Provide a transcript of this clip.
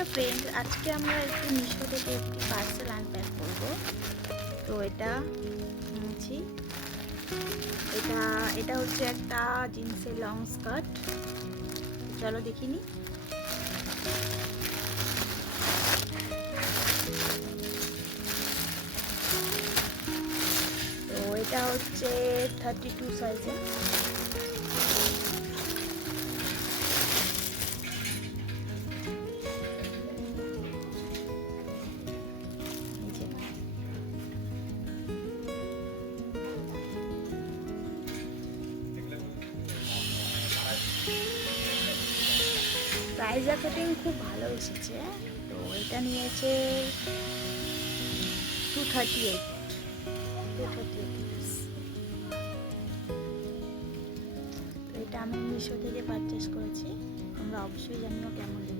Hello friends, আজকে আমরা একটু মিশো থেকে একটি পার্সেল আনপ্যাক করব। তো এটা নিয়েছি। এটা হচ্ছে একটা জিন্সের লং স্কার্ট। চলো দেখিনি। তো এটা হচ্ছে 32 সাইজের। প্রাইস ফিটিং খুব ভালো এসেছে। তো এটা নিয়েছে 238। তো এটা আমি মিশো থেকে পারচেস করেছি। তোমরা অবশ্যই জানিও কেমন লেগেছে।